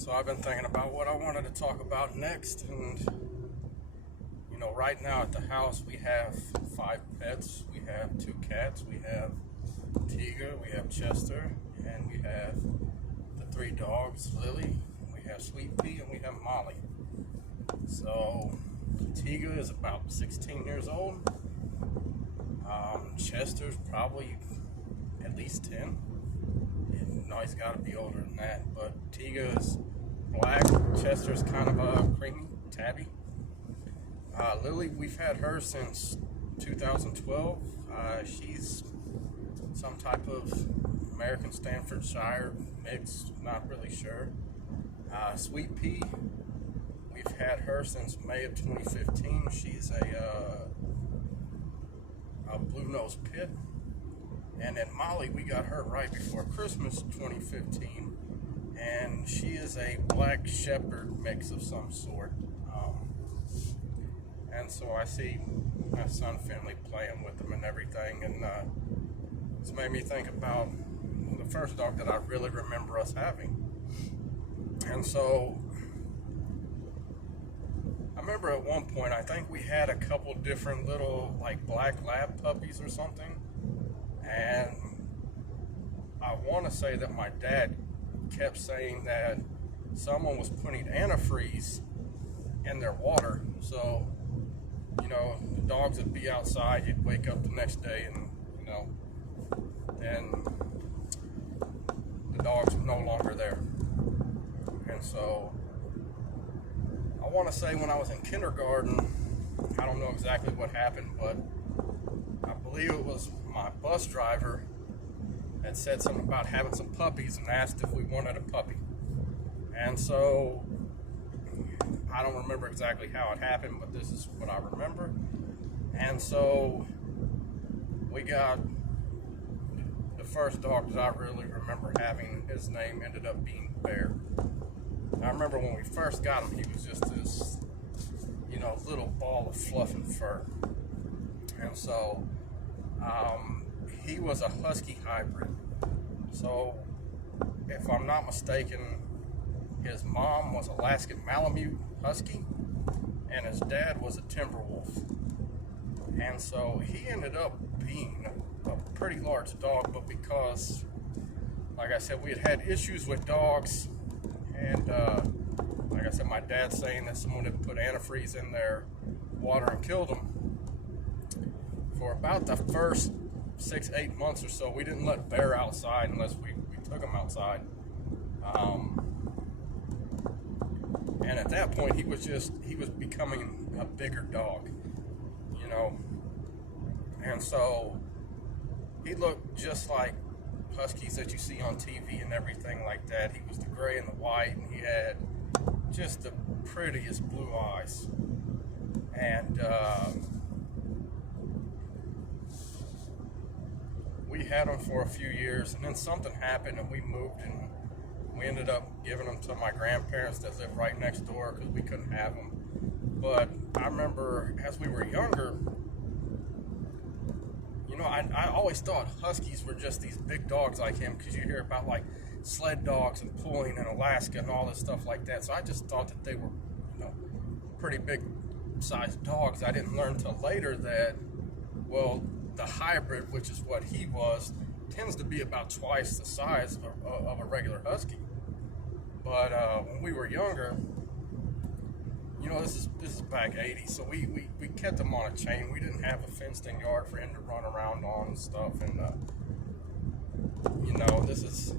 So I've been thinking about what I wanted to talk about next, and right now at the house we have 5 pets. We have 2 cats. We have Tiga. We have Chester, and we have the 3 dogs, Lily. We have Sweet Pea, and we have Molly. So Tiga is about 16 years old. Chester's probably at least 10. No, he's got to be older than that. But Tiga is black. Chester's kind of a creamy tabby. Lily, we've had her since 2012. She's some type of American Staffordshire mix, not really sure. Sweet Pea, we've had her since May of 2015. She's a blue-nosed pit. And then Molly, we got her right before Christmas 2015, and she is a black shepherd mix of some sort. And so I see my son Finley playing with them and everything, and it's made me think about the first dog that I really remember us having. And so I remember at one point, I think we had a couple different little like black lab puppies or something. And I want to say that my dad kept saying that someone was putting antifreeze in their water. So, the dogs would be outside, you'd wake up the next day and, and the dogs were no longer there. And so I want to say when I was in kindergarten, I don't know exactly what happened, but I believe it was my bus driver that said something about having some puppies and asked if we wanted a puppy. And so I don't remember exactly how it happened, but this is what I remember. And so we got the first dog that I really remember having. His name ended up being Bear. I remember when we first got him, he was just this, little ball of fluff and fur. And so he was a husky hybrid. So if I'm not mistaken, his mom was Alaskan Malamute Husky and his dad was a Timberwolf. And so he ended up being a pretty large dog, but because, like I said, we had issues with dogs, and like I said, my dad's saying that someone had put antifreeze in their water and killed them. For about the first 6-8 months or so, we didn't let Bear outside unless we took him outside. And at that point, he was becoming a bigger dog, And so he looked just like huskies that you see on TV and everything like that. He was the gray and the white, and he had just the prettiest blue eyes. And we had him for a few years, and then something happened, and we moved, and we ended up giving him to my grandparents that lived right next door because we couldn't have him. But I remember as we were younger, I always thought huskies were just these big dogs like him, because you hear about like sled dogs and pulling in Alaska and all this stuff like that. So I just thought that they were, pretty big sized dogs. I didn't learn till later that, the hybrid, which is what he was, tends to be about twice the size of a regular husky. But when we were younger, this is back 80, so we kept him on a chain. We didn't have a fenced-in yard for him to run around on and stuff, and this is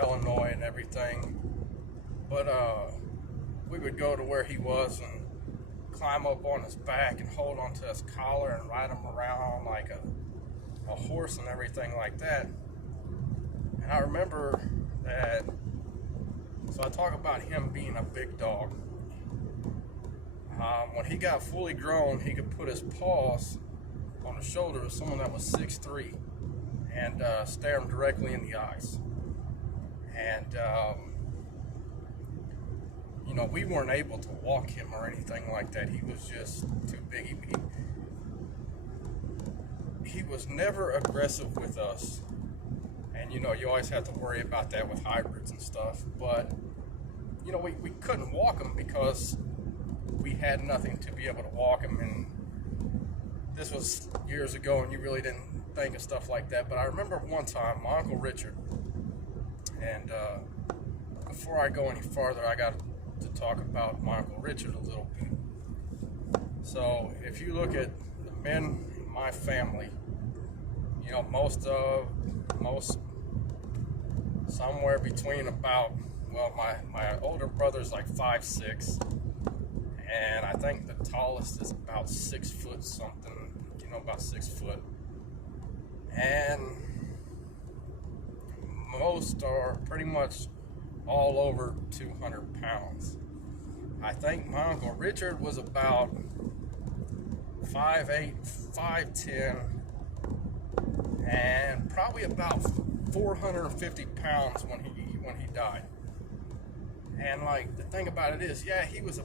Illinois and everything. But we would go to where he was and climb up on his back and hold onto his collar and ride him around like a horse and everything like that. And I remember that, so I talk about him being a big dog. When he got fully grown, he could put his paws on the shoulder of someone that was 6'3" and stare him directly in the eyes. And we weren't able to walk him or anything like that. He was just too big. He was never aggressive with us. And you always have to worry about that with hybrids and stuff. But you know, we couldn't walk him because we had nothing to be able to walk him. And this was years ago, and you really didn't think of stuff like that. But I remember one time, my Uncle Richard, and before I go any farther, I got to talk about my Uncle Richard a little bit. So if you look at the men in my family, you know, most somewhere between about, well, my older brother's like 5'6", and I think the tallest is about 6 foot something, you know, about 6 foot. And most are pretty much all over 200 pounds. I think my Uncle Richard was about 5'8", 5'10", and probably about 450 pounds when he died. And like, the thing about it is, yeah, he was a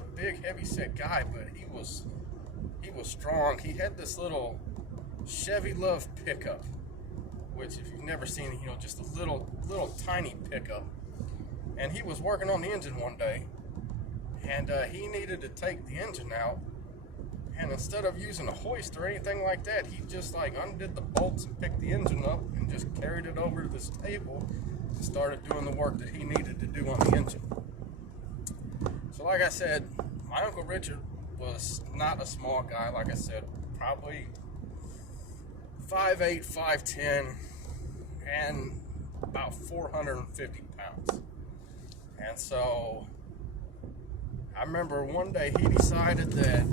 big, heavy-set guy, but he was strong. He had this little Chevy Love pickup, which, if you've never seen it, you know, just a little tiny pickup. And he was working on the engine one day, and he needed to take the engine out. And instead of using a hoist or anything like that, he just like undid the bolts and picked the engine up and just carried it over to this table and started doing the work that he needed to do on the engine. So like I said, my Uncle Richard was not a small guy. Like I said, probably 5'8", 5'10", and about 450 pounds. And so I remember one day he decided that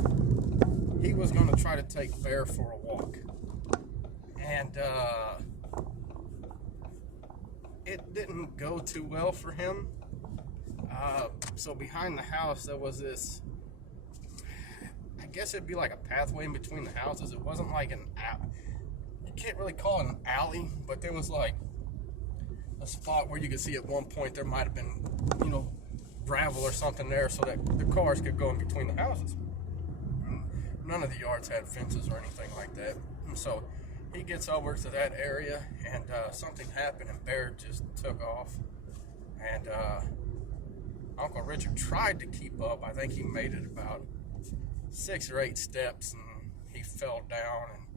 he was going to try to take Bear for a walk. And it didn't go too well for him. So behind the house there was this, I guess it'd be like a pathway in between the houses. It wasn't like an alley. You can't really call it an alley, but there was like a spot where you could see at one point there might have been, you know, gravel or something there so that the cars could go in between the houses. None of the yards had fences or anything like that. And so he gets over to that area, and something happened, and Bear just took off. And Uncle Richard tried to keep up. I think he made it about 6 or 8 steps, and he fell down, and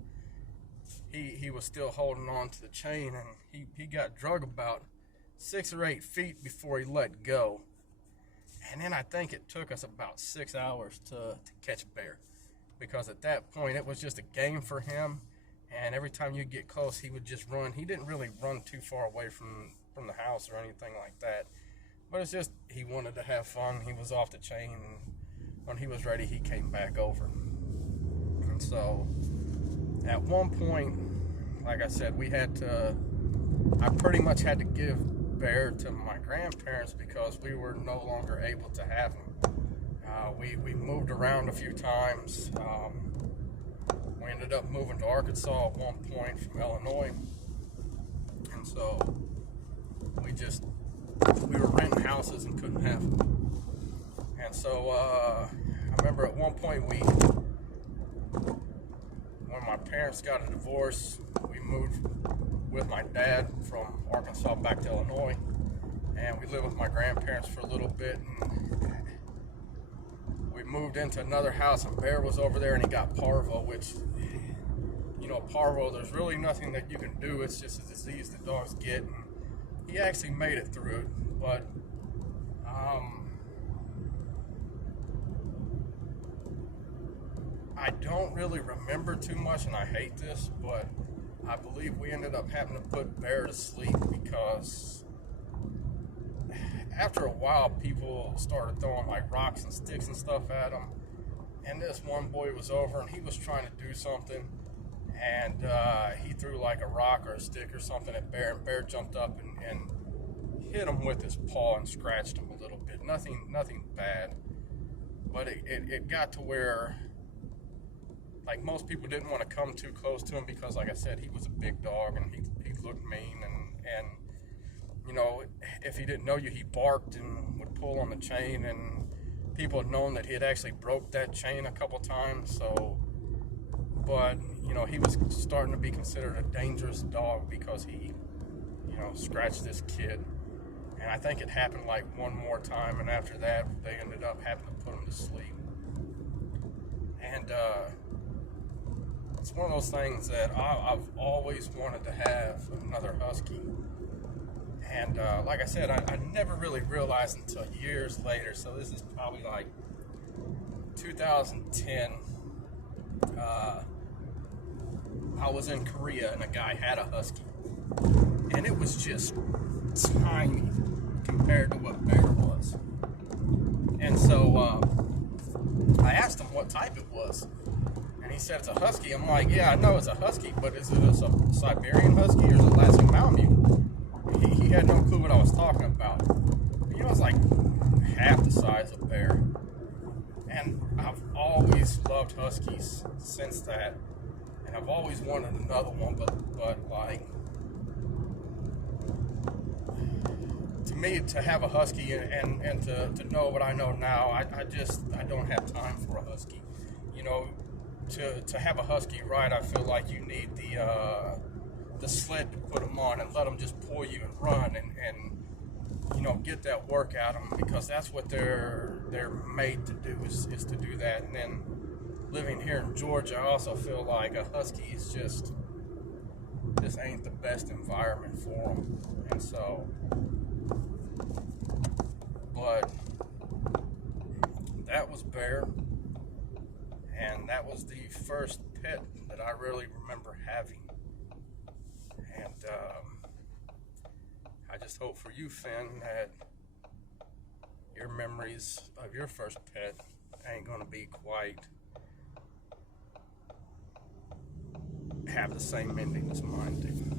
he was still holding on to the chain, and he got drug about 6 or 8 feet before he let go. And then I think it took us about 6 hours to catch Bear, because at that point it was just a game for him, and every time you get close he would just run. He didn't really run too far away from the house or anything like that, but it's just he wanted to have fun. He was off the chain, and when he was ready he came back over. And so at one point, like I said, I pretty much had to give Bear to my grandparents because we were no longer able to have him. We moved around a few times. We ended up moving to Arkansas at one point from Illinois, and so we were renting houses and couldn't have them. And so I remember at one point when my parents got a divorce, we moved with my dad from Arkansas back to Illinois, and we lived with my grandparents for a little bit, and we moved into another house, and Bear was over there, and he got parvo, which, you know, parvo, there's really nothing that you can do. It's just a disease that dogs get, and he actually made it through it. But I don't really remember too much, and I hate this, but I believe we ended up having to put Bear to sleep because after a while people started throwing like rocks and sticks and stuff at him, and this one boy was over and he was trying to do something, and he threw like a rock or a stick or something at Bear, and Bear jumped up and hit him with his paw and scratched him a little bit. Nothing bad, but it got to where, like, most people didn't want to come too close to him because, like I said, he was a big dog and he looked mean, and you know, if he didn't know you, he barked and would pull on the chain, and people had known that he had actually broke that chain a couple times. So, but you know, he was starting to be considered a dangerous dog because he, you know, scratched this kid. And I think it happened like one more time, and after that, they ended up having to put him to sleep. And it's one of those things that I've always wanted to have another husky. And like I said, I never really realized until years later. So this is probably like 2010. I was in Korea and a guy had a husky, and it was just tiny compared to what Bear was. And so I asked him what type it was, and he said it's a husky. I'm like, yeah, I know it's a husky, but is it a Siberian husky or is it a Alaskan Mountain Mute? He had no clue what I was talking about. You know, it's like half the size of Bear. And I've always loved huskies since that. And I've always wanted another one, but like, to me, to have a husky and to know what I know now, I don't have time for a husky. You know, to have a husky, right, I feel like you need the sled to put them on and let them just pull you and run and you know, get that work out of them, because that's what they're made to do, is to do that. And then living here in Georgia, I also feel like a husky is just ain't the best environment for them. And so, but that was Bear, and that was the first pet that I really remember having. And I just hope for you, Finn, that your memories of your first pet ain't gonna be quite have the same ending as mine do.